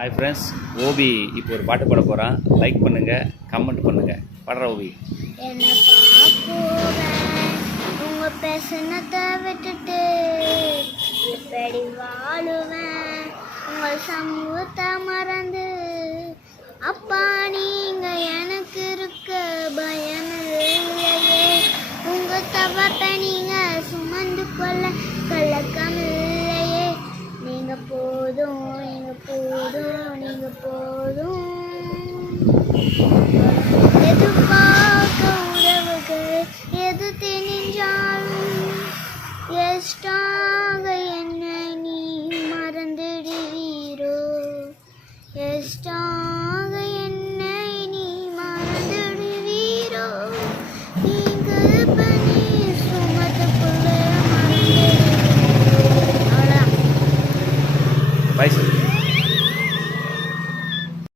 Hi friends, OP இப்போ ஒரு பாட்டு பாட போகிறான். லைக் பண்ணுங்கள், கமெண்ட் பண்ணுங்கள். பாடுற ஓபி. என்ன பார்ப்போவேன் உங்கள் பேசனத்தை விட்டுட்டு எப்படி வாழுவேன் உங்கள் சமூகத்தை மறந்து. அப்பா நீங்கள் எனக்கு இருக்க பயமில்லையே, உங்கள் தவத்தை நீங்கள் சுமந்து கொள்ள கலக்கமில்லையே. நீங்கள் போதும், நீங்கள் போதும், நீங்கள் போதும். எதிர்பார்க்க உறவுகள் எது திணிஞ்சாலும் எஷ்டாக என்னை நீ மறந்துடுவீரோ. எஷ்டா